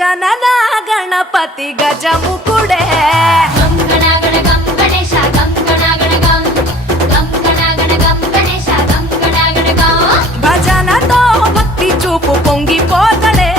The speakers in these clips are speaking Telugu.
గజనన గణపతి గజముకుడే భజనతో భక్తి చూపు పొంగిపోతలే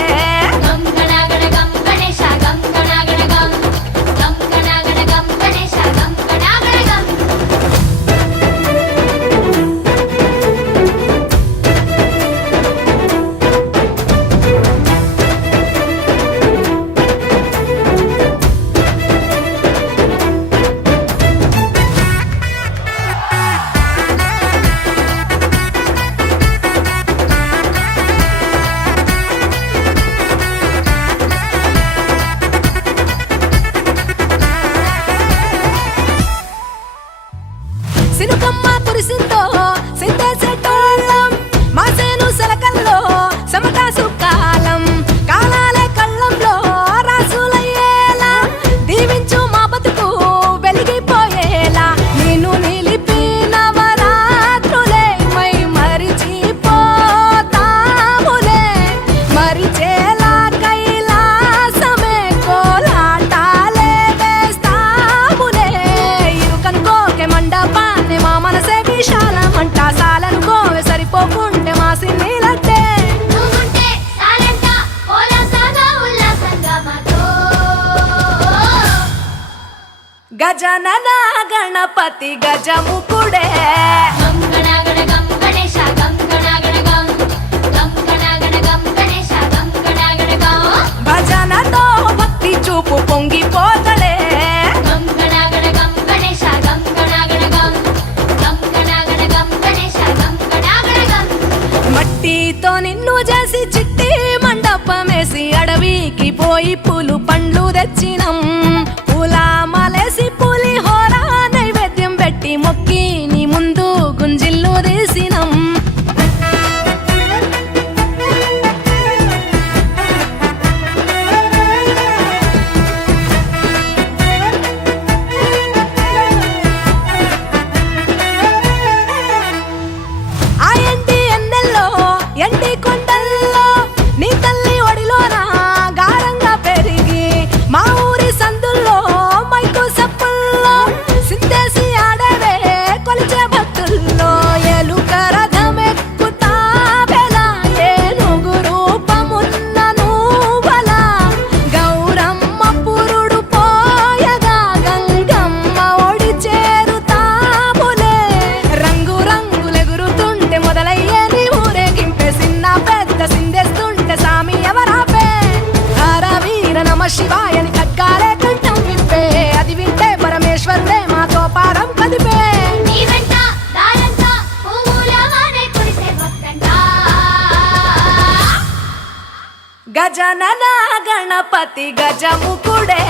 సినుకమ్మ కురిసిందో సిద్ధేసేటోళ్ళం మాసేను సెలకల్లో సమతా సుకాలం కాలాలే కళ్ళంలో రాసులయ్యేలా దీవించు మా బతుకు వెలిగిపోయేలా నిన్ను నిలిపిన వరాత్రులే మై మరిచిపోతాములే మరిచేలా కైలాసమే కోలాటాలే వేస్తాములే ఇరుకనుకోకే మండపా మా మనసే విశాలమంట సాలనుకోవే సరిపోకుంటే మా సిన్నీలట్టే గజనన గణపతి గజముకుడే భజనతో భక్తి చూపు పొంగిపోతలే మట్టితో నిన్ను చేసి చిట్టి మండపమేసి అడవికి పోయి పూలు పండ్లు తెచ్చినం పూల మలేసి పులిహోర నైవేద్యం పెట్టి మొక్కి నీ ముందు గుంజిల్లు తీసినం ఎండి కొండల్లో నీ తల్లి ఒడిలోన గారంగా పెరిగి మా ఊరి సందుల్లో మైకు సప్పుల్లో సిద్ధేసి ఆడవే కొలిచే భక్తుల్లో ఎలుక రథమెక్కుతావెలా ఏనుగు రూపమున్న నువ్వలా గౌరమ్మ పురుడు పోయగా గంగమ్మ ఒడి చేరుతాములే రంగు రంగులెగురుతుంటే మొదలయ్యే నీ ఊరేగింపే సిన్న పెద్ద సిందేస్తుంటే సామి ఎవరాపే హర వీర నమ శివాయని ఖడ్గాలే కంఠం విప్పే అది వింటే పరమేశ్వరుడే మాతో పారం కదిపే గజనన గణపతి గజముకుడే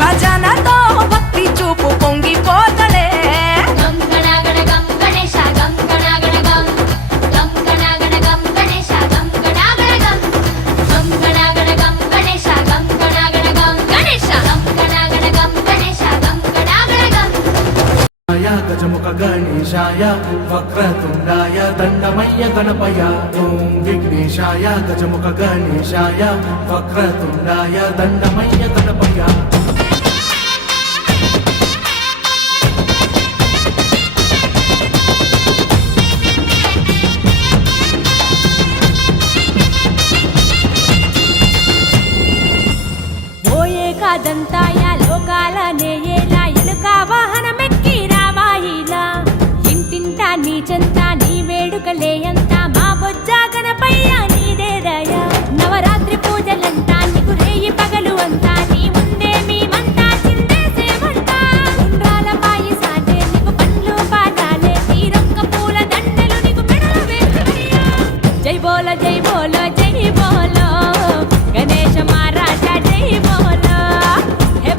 భజనతో భక్తి చూపు పొంగిపోతలే గజముఖ గణేశాయ వక్రతుండాయ దండమయ్య గణపయ ఓం విఘ్నేశాయ గజముఖ గణేశాయ వక్రతుండాయ దండమయ్య గణపయ ఓయే కాదంతాయ లోకాల నేయేలా ఎలుక వాహనమెక్కి రావాయిలా ఇంటింటా నీ చెంత నీ వేడుకలే అంత మా బొజ్జ గణపయ్య నీదేదయ నవరాత్రి పూజలంతా నీకు రేయి పగలు అంతా నీ ముందే మేమంతా చిందేసేమంట ఉండ్రాల పాయసాలే నీకు పండ్లు పాదాలే తీరొక్క పూల దండలు నీకు మెడలు వేసయ్యా జై బోలో జై బోలో జై బోలో గణేశ మహారాజా జై బోలో హే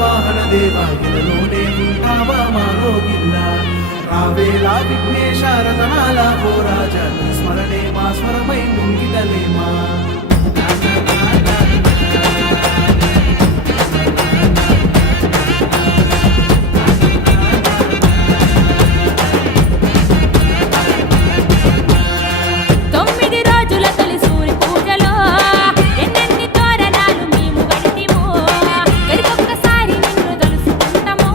వాహన దేవా ఇలలోనే ఉంటావా మాలోగిల్లా రావేలా విఘ్నేశ రతనాల ఓ రాజా నీ స్మరణే మా స్వరమై ముంగిటలేమా తొమ్మిది రోజుల తొలి సూరి పూజలో ఎన్నెన్ని తోరణాలు మేము గడితిమో గడికొక్కసారి నిన్ను తలుసుకుంటాము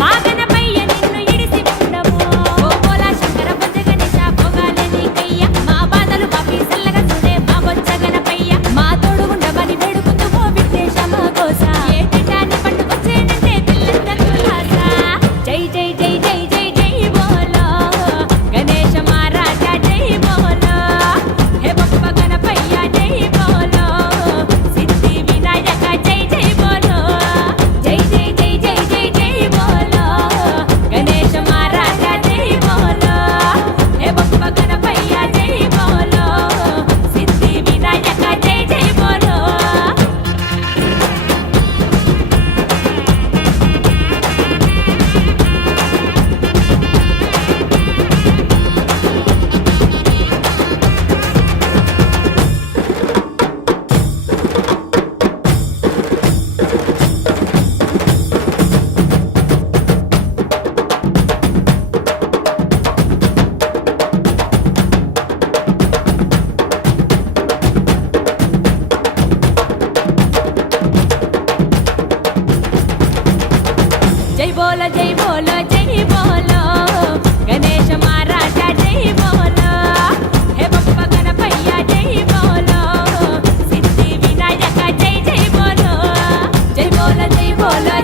మా గణపయ్య నిన్ను ఇడిసి ఉండము ఓ పోలా శంకర బొజ్జ గణేశ భోగాలే నీకయ్య మా బాధలు మాపి చల్లగా చూడే మా బొజ్జ గణపయ్య మా తోడు ఉండమని వేడుకుంటూ ఓ విఘ్నేశ మా కోస ఏ తింటాన్ని పండుకొచ్చేనంటే పిల్లంత కులాస జై జై జై జై జై జై బోలో గణేశ మహారాజా జై బోలో హే బప్ప గణపయ్య జై బోలో సిద్ధి వినాయక జై జై బోలో జై జై జై జై జై జై బోలో గణేశ మహారాజా జై బోలో హే బప్ప గణపయ్య జై బోలో సిద్ధి వినాయక జై జై బోలో జై బోలో జై బోలో జై బోలో గణేశ మహారాజా జై బోలో హే బప్ప గణపయ్య జై బోలో సిద్ధి వినాయక జై జై బోలో జై బోలో జై బోలో